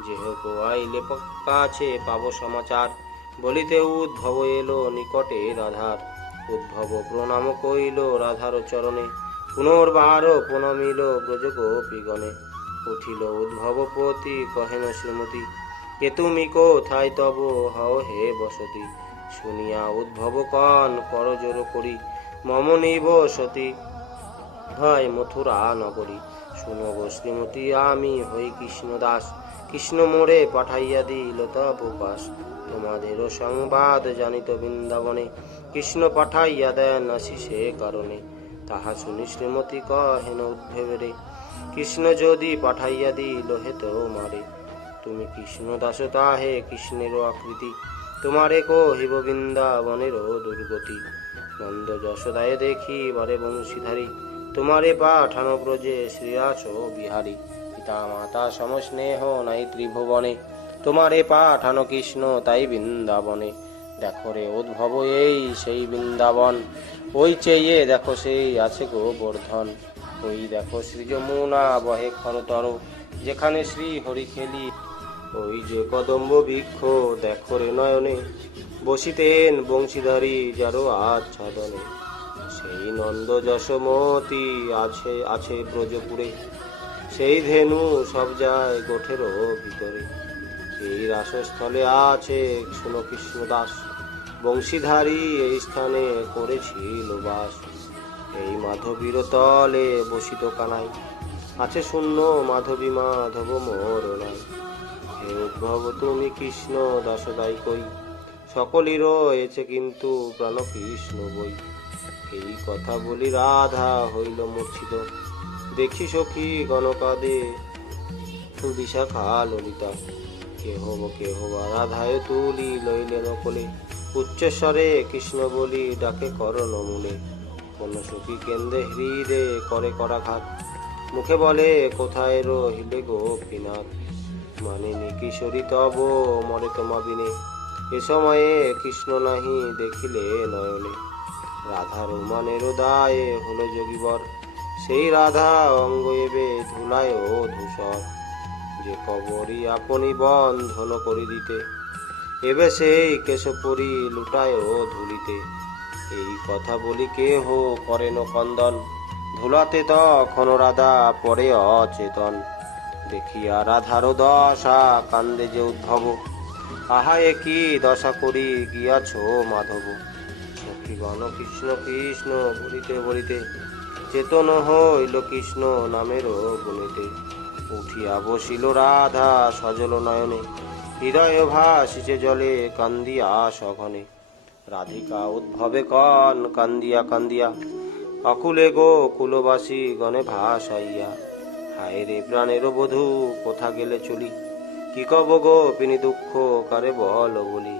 যেহেতু আইলে কাছে পাব সমাচার, বলিতে উদ্ভব এলো নিকটে রাধার, উদ্ভব প্রণাম কইল রাধার চরণে, পুনর্বার প্রণমিল ব্রজ গোপীগণে, উঠিল উদ্ভব পতি কহেন শ্রীমতী, কে তুমি কোথায় তব হও হে বসতি, শুনিয়া উদ্ভব কন কর জোর করি, মম নিব সতী হয় মথুরা নগরী, শুনো গো শ্রীমতী আমি হই কৃষ্ণ দাস, কৃষ্ণ মোরে পাঠাইয়া দিল তব পাশ, তোমাদেরও সংবাদ জানিত বৃন্দাবনে, কৃষ্ণ পাঠাইয়া দেন আশিসে কারণে, তাহা শুনি শ্রীমতী কহেন উদ্ভবেরে, কৃষ্ণ যদি পাঠাইয়া দিল হে তোমারে, তুমি কৃষ্ণ দাস তাহে কৃষ্ণের আকৃতি, তোমারে কহিব বৃন্দাবনের দুর্গতি, নন্দ যশোদায় দেখি বারে বংশীধারী, তোমারে পাঠানো ব্রজে শ্রীরাস বিহারী, পিতা মাতা সমস্নেহ নাই ত্রিভুবনে, তোমারে পাঠানো কৃষ্ণ তাই বৃন্দাবনে, দেখো রে উদ্ভব এই সেই বৃন্দাবন, ওই চেয়ে দেখো সেই আছে গোবর্ধন, ওই দেখো শ্রী যমুনা বহে ক্ষণতর, যেখানে শ্রী হরি খেলি। ওই যে কদম্ব বৃক্ষ দেখো রে নয়নে, বসিতেন বংশীধারী যারো আচ্ছাদনে। সেই নন্দ যশোমতি আছে আছে ব্রজপুরে, সেই ধেনু সব যায় গোঠেরও ভিতরে। এই রাসস্থলে আছে শুনো কৃষ্ণ দাস, বংশীধারী এই স্থানে করেছিল বাস। এই মাধবীর তলে বসিত কানাই, আছে শূন্য মাধবী মাধব মোর নাই। হে উদ্ভব তুমি কৃষ্ণ দাসদাই কই, সকলেরও এছে কিন্তু প্রাণ কৃষ্ণ বই। এই কথা বলি রাধা হইল মূর্ছিত, দেখি সখী গণকাদে বিশাখা ললিতা। কেহ বা রাধায় তুলি লইলেন কোলে, উচ্চস্বরে কৃষ্ণ বলি ডাকে করণ মূলে। কোন সখী কেন্দ্রে হৃদে করে করাঘাত, মুখে বলে কোথায় রহিলে গোপীনাথ। মানিনি কিশোরী তব মরে তোমা বিনে, এ সময়ে কৃষ্ণ নাহি দেখিলে নয়নে। রাধার মানের দায়ে হলো যোগীবর, সেই রাধা অঙ্গ এবে ধুলায় ও ধূসর। যে কবরী আপনি বন্ধন করি দিতে, এবে সেই কেশপুরী লুটায় ও ধুলিতে। এই কথা বলি কেহ করেন কন্দন, ধুলাতে তখন রাধা পরে অচেতন। দেখিয়া রাধার দশা কান্দে যে উদ্ভব, আহা একই দশা করি গিয়াছ মাধব। সখীগণ কৃষ্ণ কৃষ্ণ বলিতে বলিতে, চেতন হইল কৃষ্ণ নামের গুণেতে। উঠিয়া বসিল রাধা সজল নয়নে, হৃদয় ভাসিছে জলে কান্দিয়া সঘনে। রাধিকা উদ্ভবে কন কান্দিয়া কান্দিয়া, অকুলে গো কুলবাসী গণে ভাসাইয়া। হায় রে প্রাণের বধূ কোথা গেলে চলি, কি কব গো পিনি দুঃখ কারে বল বলি।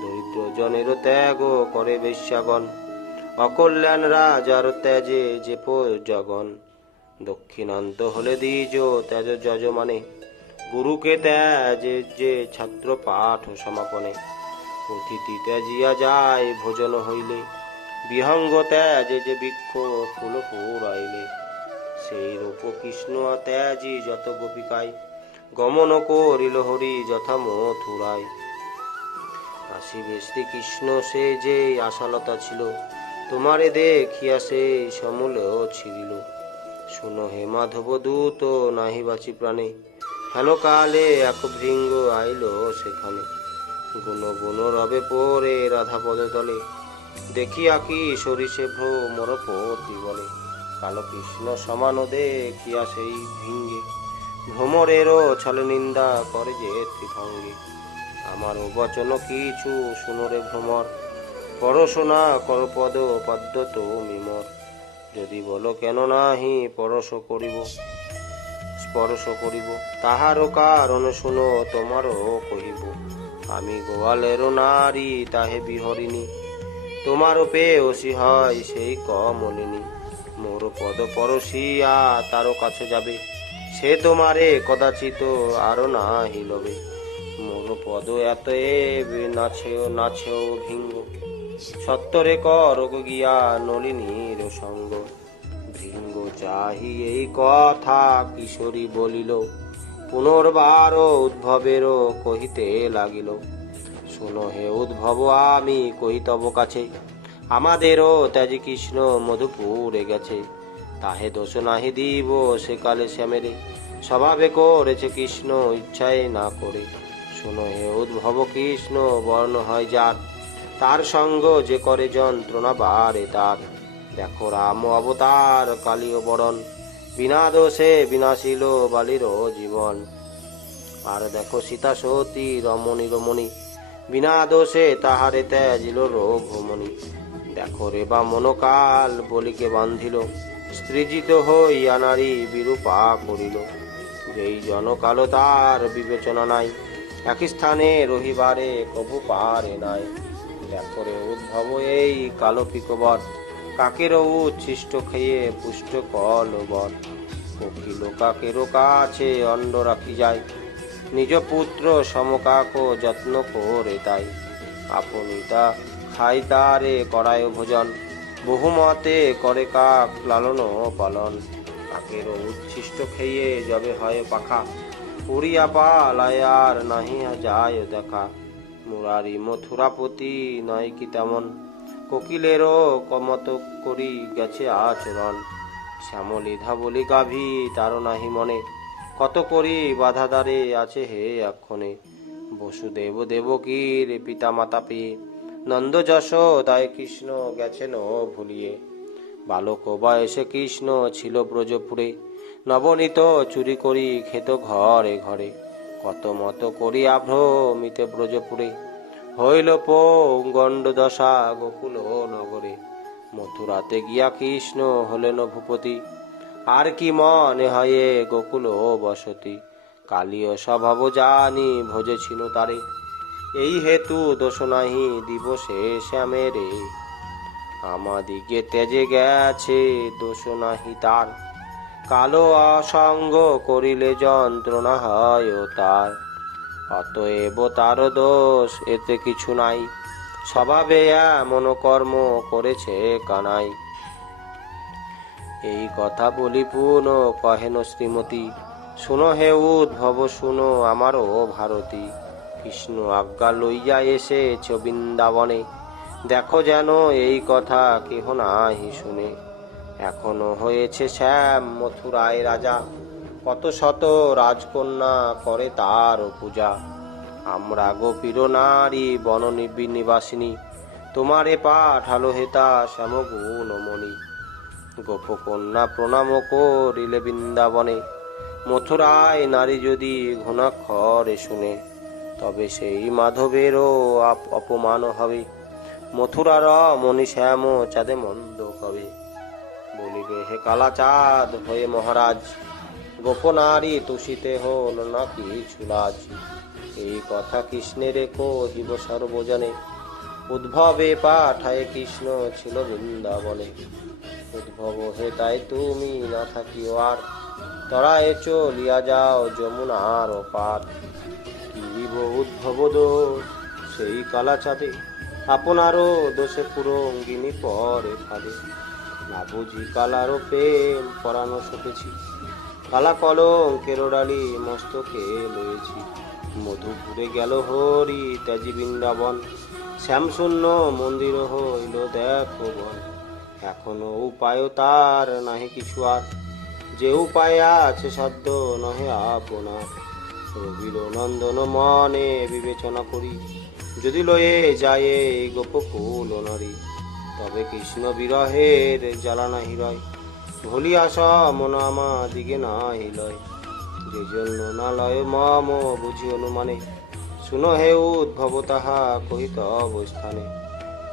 দরিদ্র জনের ত্যাগ করে বেশ্যাগণ, অকল্যাণ রাজার ত্যাজে যে জগন। দক্ষিণান্ত হলে দ্বিজ ত্যাজ যজমানে, গুরুকে ত্যাজে যে ছাত্র পাঠ সমাপনে। অতিথি ত্যাজিয়া যায় ভোজন হইলে, বিহঙ্গ ত্যাজে যে বৃক্ষ ফুল ফুরাইলে। সেই রূপ কৃষ্ণ ত্যাজি যত গোপিকায়, গমন করিল হরি যথা মথুরায়। আসিবে শ্রীকৃষ্ণ সে যে আশালতা ছিল, তোমারে দেখিয়া সেই সমূলেও ছিড়িল। শুনো হে মাধব দূত নাহি বাঁচি প্রাণে, হেন কালে এক ভৃঙ্গ আইল সেখানে। গুণ গুণ রবে পরে রাধা পদ তলে, দেখিয়া কি সরিষে ভ্রমর পতি বলে। কালো কৃষ্ণ সমান দেখিয়া সেই ভৃঙ্গে, ভ্রমরেরও ছলে নিন্দা করে যে ত্রিভঙ্গে। আমার বচন কিছু শুনরে ভ্রমর, পরশোনা কর পদ পদ্ম তুমি মর। যদি বলো কেন নাহি স্পর্শ করিব, তাহারও কারণ শুনো তোমারও কহিব। আমি গোয়ালেরও নারী তাহে বিহরিণী, তোমারও পেয়সী হয় সেই কমলিনী। মোর পদ পরশিয়া তারও কাছে যাবে, সে তোমারে কদাচিত আরো নাহি লবে। মোর পদ এত নাছেও ভিঙ্গ, সত্তরে কর গিয়া নলিনীর সঙ্গ। ভৃঙ্গ চাহি এই কথা কিশোরী বলিল, পুনর্বার উদ্ভবেরও কহিতে লাগিল। শুনো হে উদ্ভব আমি কহি তব কাছে, আমাদেরও ত্যাজি কৃষ্ণ মধুপুরে গেছে। তাহে দোষ নাহি দিব সে কালে শ্যামেরে, স্বভাবে করেছে কৃষ্ণ ইচ্ছায় না করে। শুনো হে উদ্ভব কৃষ্ণ বর্ণ হয় যার, তার সঙ্গ যে করে যন্ত্রণা বারে তার। দেখো রাম অবতার কালীয় বরণ, বিনা দোষে বিনাশিল বালির জীবন। আর দেখো সীতা সতী রমণী রমণী, বিনা দোষে তাহারে ত্যাজিল রঘুমণি। দেখো রে বা মনোকাল বলিকে বান্ধিল, স্ত্রীজিত হইয়া নারী বিরূপা করিল। যেই জনকাল তার বিবেচনা নাই, এক স্থানে রহিবারে কবু পারে নাই। দেখো রে উদ্ভব এই কালো পিকবর, কাকেরও উচ্ছিষ্ট খেয়ে পুষ্ট কলবর। কোকিল কাকেরও কাছে অন্ড রাখি যায়, নিজ পুত্র সমকাক যত্ন করে তাই। আপনি তা খাই তারে করায় ভোজন, বহুমতে করে কাক লালন পালন, কাকের উচ্ছিষ্ট খেয়ে যবে হয় পাখা, উড়িয়া পালায় আর নাহি যায় দেখা। মুরারি মথুরাপতি নয় কি তেমন, কোকিলেরও কমত করি গেছে আচরণ। শ্যামলি ধাবলি গাভী তার নাহি মনে, কত করি বাধা দ্বারে আছে হে এক্ষণে। বসুদেব দেবকীর পিতা মাতা পেয়ে, নন্দ যশোদায় কৃষ্ণ গেছেন ভুলিয়ে। বালক বয়সে কৃষ্ণ ছিল ব্রজপুরে, নবনীত চুরি করি খেত ঘরে ঘরে। কত মত করিয়া ভ্রমিতে ব্রজপুরে, হইল পৌগণ্ড দশা গোকুল নগরে। মথুরাতে গিয়া কৃষ্ণ হলেন ভূপতি, আর কি মনে হয় গোকুল বসতি। কালীয় স্বভাব জানি ভজেছিল তারে, এই হেতু দোষ নাহি দিবসে শ্যামেরে। আমাদিকে তেজে গেছে দোষ নাহি তার, কালো অসঙ্গ করিলে যন্ত্রণা হয় তার। অতএব তার দোষ এতে কিছু নাই, স্বভাবে এমন কর্ম করেছে কানাই। এই কথা বলি পুন কহেন শ্রীমতী, শুনো হে উদ্ভব শুনো আমারও ভারতী। কৃষ্ণ আজ্ঞা লইয়া এসেছ বৃন্দাবনে, দেখো যেন এই কথা কেহ নাহি শুনে। এখনো হয়েছে শ্যাম মথুরায় রাজা, কত শত রাজকন্যা করে তার পূজা। আমরা গোপীর নারী বন নিবাসিনী, তোমারে পাঠালো হেতা শ্যাম গুণমণি। গোপকন্যা প্রণাম করিলে বৃন্দাবনে, মথুরায় নারী যদি ঘুণাক্ষরে শুনে, তবে সেই মাধবেরও অপমান হবে। মথুরার মণি শ্যাম চাঁদে মন্দ কবে, বলিবে হে কালাচাঁদ হয়ে মহারাজ, গোপনারী তুষিতে হল না কিছু লাজ। এই কথা কৃষ্ণের কহিব সর্বজনে, উদ্ভবে পাঠায় কৃষ্ণ ছিল বৃন্দাবনে। উদ্ভব হে তাই তুমি না থাকিও আর, তরায়ে চলিয়া যাও যমুনার পার। কিব উদ্ভব দোষ সেই কালা চাঁদে, আপনারও দোষে পুরঙ্গিনী পরে ফাঁদে। না বুঝি কালারও প্রেম পরানো সকেছি, কালা কলঙ্কের ডালি মস্তকে লয়েছি। মধুপুরে গেল হরি ত্যাজি বৃন্দাবন, শ্যামশূন্য মন্দির হইল দেখো বন। এখনো উপায় তার নাহি কিছু আর, যে উপায় আছে সাধ্য নহে আপনার। রবির নন্দন মনে বিবেচনা করি, যদি লয়ে যায় গোপকুল নারী, তবে কৃষ্ণ বিরহের জ্বালা নাহি রয়। ভুলিয়া মন আমাদিগে নাহি লয়, যে জন্য না লয় মম বুঝি অনুমানে। শুনো হে উদ্ভব তাহা কহিত অবস্থানে,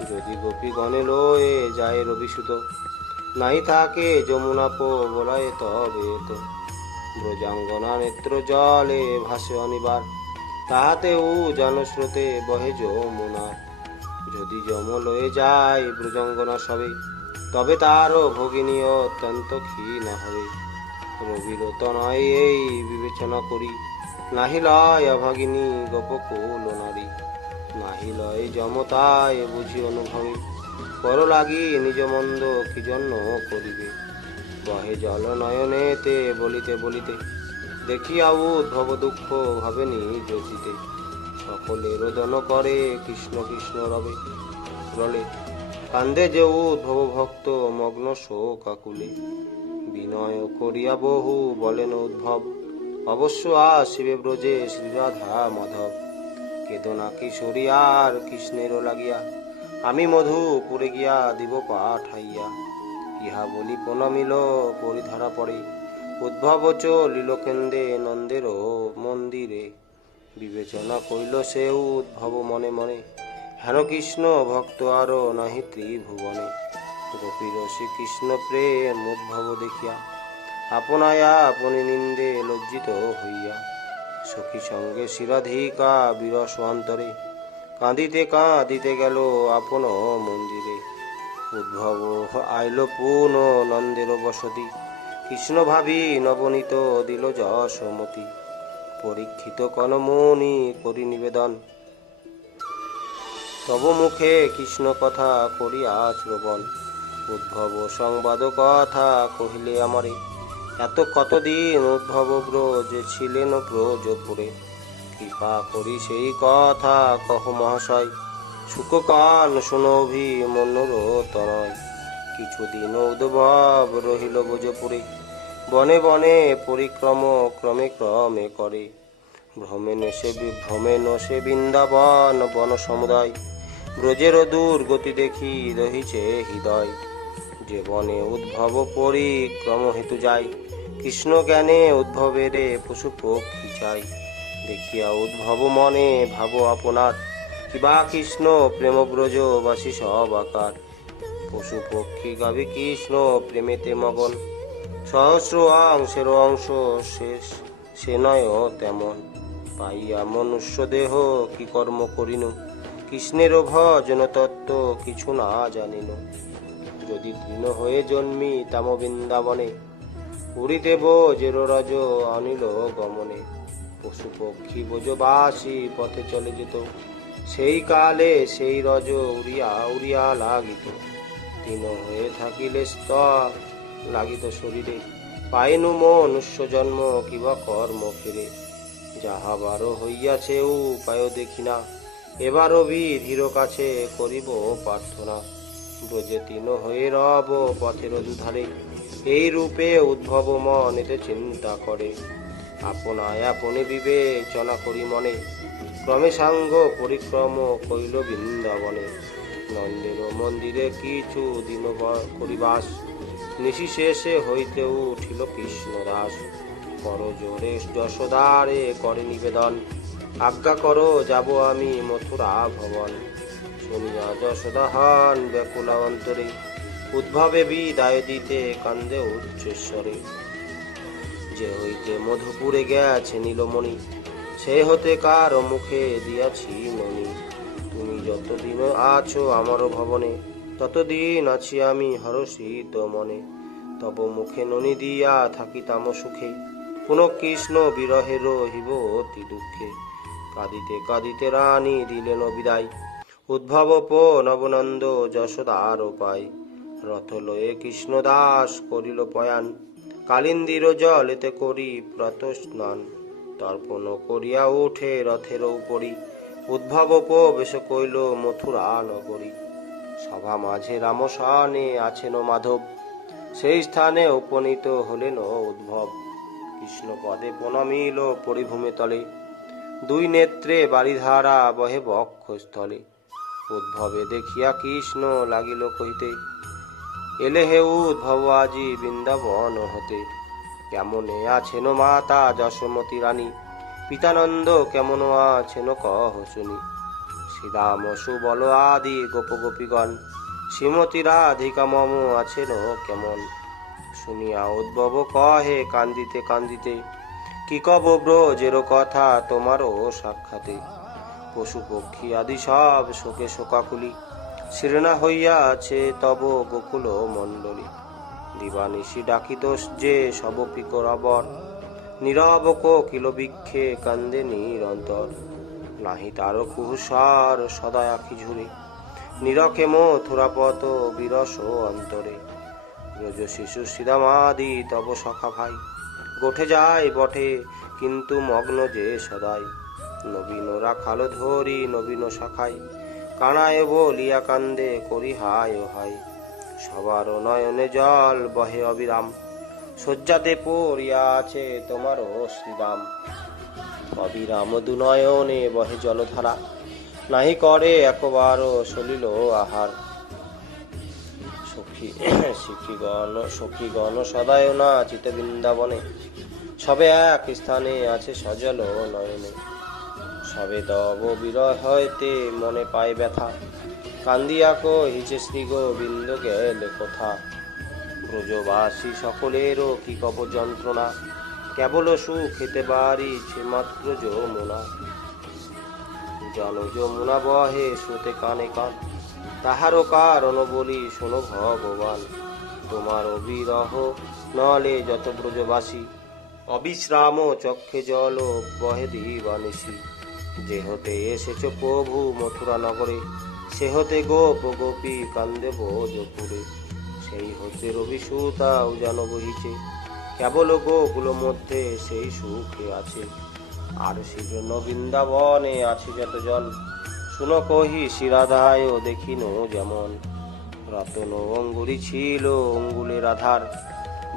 যদি গোপীগণে লয়ে যায় রবিসুত, নাই থাকে যমুনা বলায় তবে তো। ব্রজাঙ্গনা নেত্র জলে ভাসে অনিবার, তাহাতেও জনস্রোতে বহে যমুনার। যদি যম লয়ে যায় ব্রজাঙ্গনা সবে, তবে তারও ভগিনী অত্যন্ত ক্ষীণ হবে। রবির তনয় এই বিবেচনা করি, নাহি লয় অভাগিনী গোপকুল নারী। নাহি লয় যমতায় বুঝি অনুভবে, পর লাগি নিজ মন্দ কি জন্য করিবে। বহে জল নয়নেতে বলিতে বলিতে, দেখিয়া উদ্ভব দুঃখ ভাবে নিজ চিতে। সকলে রোদন করে কৃষ্ণ কৃষ্ণ রবে রলে, কান্দে যে উদ্ভব ভক্ত মগ্ন শোক আকুলে। বিনয় করিয়া বহু বলেন উদ্ভব, অবশ্য আসিবে ব্রজে শ্রীরাধা মাধব। কেদনা কিশোরী আর কৃষ্ণেরও লাগিয়া, আমি মধুপুরে গিয়া দিব পাঠাইয়া। ইহা বলি প্রণমিল পরিধারা পড়ে, উদ্ভব চলিল কেন্দ্রে নন্দেরও মন্দিরে। বিবেচনা করিল সে উদ্ভব মনে মনে, হেন কৃষ্ণ ভক্ত আরো নাহি ত্রিভুবনে। গোপীর শ্রীকৃষ্ণ প্রেম উদ্ভব দেখিয়া, আপনায়া আপনি নিন্দে লজ্জিত হইয়া। সখী সঙ্গে শিরাধিকা বিরস অন্তরে, কাঁদিতে কাঁদিতে গেল আপন মন্দিরে। উদ্ভব আইল পুন নন্দের বসতি, কৃষ্ণ ভাবি নবনীত দিল যশোমতি। পরীক্ষিত কনমুনি করি নিবেদন, তব মুখে কৃষ্ণ কথা করিয়া শ্রবণ। উদ্ভব সংবাদ কথা কহিলে আমারে, এত কতদিন উদ্ভব ব্রজে ছিলেন ব্রজপুরে। কৃপা করি সেই কথা কহ মহাশয়, সুখকান শুনভি মনোরতনয়। কিছুদিন উদ্ভব রহিল ব্রজপুরে, বনে বনে পরিক্রম ক্রমে ক্রমে করে। ভ্রমে নসে বৃন্দাবন বন সমুদায়, ব্রজের দূর গতি দেখি রহিছে হৃদয়। যে বনে উদ্ভব পরিক্রম হেতু যায়, কৃষ্ণ জ্ঞানে উদ্ভবেরে পশু পক্ষী চাই। দেখিয়া উদ্ভব মনে ভাব আপনার, কিবা কৃষ্ণ প্রেম ব্রজ বাসী সব আকার। পশু পক্ষী গাবি কৃষ্ণ প্রেমেতে মগন, সহস্র অংশের অংশ শেষ সে নয় তেমন। পাইয়া মনুষ্য দেহ কি কর্ম করিনু, কৃষ্ণের ভজন তত্ত্ব কিছু না জানিন। যদি দীন হয়ে জন্মি তাম বৃন্দাবনে, পুরীদেব জের রজ অনিল গমনে। পশু পক্ষী ব্রজবাসী পথে চলে যেত, সেই কালে সেই রজ উড়িয়া উড়িয়া লাগিত। দীন হয়ে থাকিলে স্তর লাগিত শরীরে, পাইনু মনুষ্য জন্ম কিবা কর্ম ফিরে। যাহাবার হইয়াছে উপায় দেখি না, এবারও বিধির কাছে করিব প্রার্থনা। ব্রজে তিন হয়ে রব পথের দুধারে, এই রূপে উদ্ভব মনেতে চিন্তা করে। আপনায় আপনি বিবেচনা করি মনে, ক্রমে সাঙ্গ পরিক্রম কইল বৃন্দাবনে। নন্দের মন্দিরে কিছু দিন করিবাস, নিশি শেষে হইতে উঠিল কৃষ্ণ দাস। কর জোরে যশোদারে করে নিবেদন, আজ্ঞা করো যাব আমি মথুরা ভবন। শুনিয়া যশোদা হন ব্যাকুলা অন্তরে, উদ্ভবে বিদায় দিতে কান্দে উচ্চস্বরে। যে হইতে মধুপুরে গেছে নীলমণি, সে হতে কার মুখে দিয়াছি মণি। তুমি যতদিন আছো আমার ভবনে, ততদিন আছি আমি হরষিত মনে। তব মুখে ননি দিয়া থাকিতাম সুখে, পুনঃ কৃষ্ণ বিরহে রহিব অতি দুঃখে। কাঁদিতে কাঁদিতে রানী দিলেন বিদায়, উদ্ভব নবনন্দ যশোদার পায়। রথ লয়ে কৃষ্ণ দাস করিল পয়ান, কালিন্দির জলেতে করি প্রাত স্নান। তর্পণ করিয়া উঠে রথের উপরি, উদ্ভব বেশ কইল মথুরা নগরী। সভা মাঝে রামসানে আছেন মাধব, সেই স্থানে উপনীত হলেন উদ্ভব। কৃষ্ণ পদে প্রণমিল পরিভূমে তলে, দুই নেত্রে বারিধারা বহে বক্ষস্থলে। উদ্ভবে দেখিয়া কৃষ্ণ লাগিল কহিতে, এলে হে উদ্ভব আজি বৃন্দাবন হতে। কেমনে আছেন মাতা যশোমতী রানী, পিতানন্দ কেমন আছেন কহ শুনি। শ্রীরাম সুবল আদি গোপ গোপীগণ, শ্রীমতী রাধিকা মম আছেন কেমন। শুনিয়া উদ্ভব কহে কান্দিতে কান্দিতে, কি কব ব্রজের কথা তোমারও সাক্ষাতে। পশু পক্ষী আদি সব শোকে শোকাকুলি, শিরনা হইয়া আছে তব গোকুল মণ্ডলী। দিবানিশি ডাকিত যে সব পিকরাবর, নীরব কোকিল বৃক্ষে কান্দে নিরন্তর। নাহি তার কুহুসার সদা আখি ঝুরে, নিরখে মথুরা পত বিরস অন্তরে। ব্রজ শিশু শ্রীরামাদি তব সখা ভাই, গোঠে যায় বটে কিন্তু মগ্ন যে সদাই। নবীন রাখাল ধরি নবীন শাখায়, কানায় বলিয়া কান্দে করি হায় ও হায়। সবার নয়নে জল বহে অবিরাম, শয্যাতে পড়িয়া আছে তোমারও শ্রীরাম। অবিরাম দুনয়নে বহে জলধারা, নাহি করে একবারও সলিল আহার। সখীগণ সদায় নাচিতে বৃন্দাবনে, সবে এক স্থানে আছে সজল নয়নে। সবে তব বিরহ হইতে মনে পায় ব্যথা, কান্দিয়া কহিছে শ্রী গোবিন্দ গেলে কোথা। ব্রজবাসী সকলেরও কি কব যন্ত্রণা, কেবল সুখ খেতে বাড়িছে মাত্র যমুনা। জন যমুনা বহে শ্রুতে কানে কান, তাহারও কারণ বলি শোনো ভগবান। তোমার বিরহ নলে যত ব্রজবাসী, অবিশ্রাম চক্ষে জল বহে দিবানিশি। যে হতে এসেছ প্রভু মথুরা নগরে, সে হতে গোপ গোপী কান্দে ব্রজপুরে। সেই হতে রবি সুতা উজান বহিছে, কেবল গোকুল মধ্যে সেই সুখে আছে। আর সেজন্য বৃন্দাবনে আছে যতজন, শুনো কহি শিরাধায় দেখিনো যেমন। রতন অঙ্গুরি ছিল অঙ্গুলের আধার,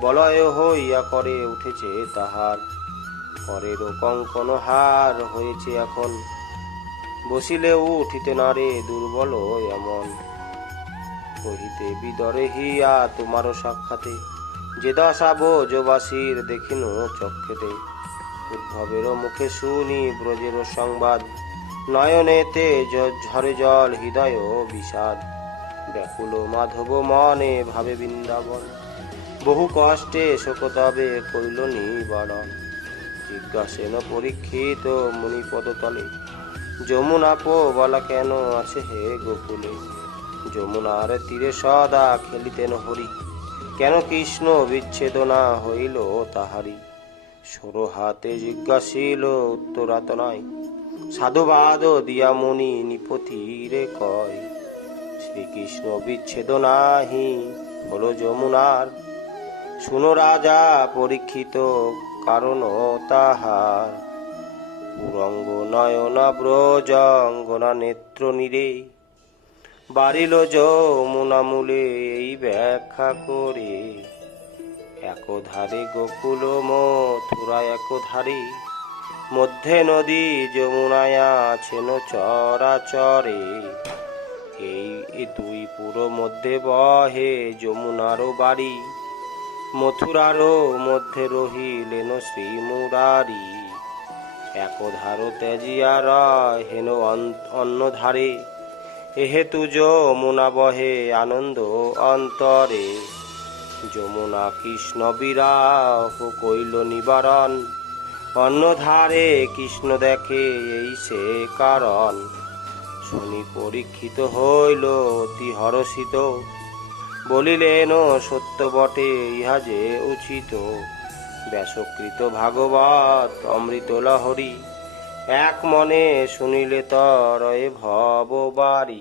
বলয় হইয়া করে উঠেছে তাহার। করের কঙ্কন হার হয়েছে এখন, বসিলে উঠিতে না রে দুর্বল এমন। কহিতে বিদরে হিয়া তোমারও সাক্ষাতে, যে দশা বোজবাসীর দেখিনু চক্ষেতে। উদ্ভবেরও মুখে শুনি ব্রজেরও সংবাদ, নয়নেতে ঝরে জল হৃদয় বিষাদ। ব্যাকুল মাধব মনে ভাবে বৃন্দাবন, বহু কষ্টে শোক তবে কইল নিবারণ। জিজ্ঞাসেন পরীক্ষিত মুনিপদ তলে, যমুনা বলা কেন আছে হে গোকুলে। যমুনার তীরে সদা খেলিতেন হরি, কেন কৃষ্ণ বিচ্ছেদ না হইল তাহারি। সরো হাতে জিজ্ঞাসিল উত্তরাত নয়, সাধুবাদ দিয়া মুনি নিপতিরে কয়। শ্রীকৃষ্ণ বিচ্ছেদ নাহি হলো যমুনার, শুনো রাজা পরীক্ষিত কারণ তাহার। পুরঙ্গ নয়না ব্রজঙ্গনা নেত্র নীরে, বাড়িল যমুনা মূলে এই ব্যাখ্যা করে। একধারে গোকুল মথুরা একধারে, মধ্যে নদী যমুনায় আছেন চরাচরে। এই দুই পুর মধ্যে বহে যমুনারও বাড়ি, মথুরারও মধ্যে রহিলেন শ্রী মুরারি। একধার ত্যাজিয়া হেন অন্য ধারে, এহেতু যমুনা বহে আনন্দ অন্তরে। যমুনা কৃষ্ণ বিরাহ কইল নিবারণ, অন্য ধারে কৃষ্ণ দেখে এই সে কারণ। শুনি পরীক্ষিত হইল অতি হরষিত, বলিলেন সত্য বটে ইহা যে উচিত। ব্যাসকৃত ভাগবত অমৃত লহরী, এক মনে শুনিলে তরয়ে ভব বাড়ি।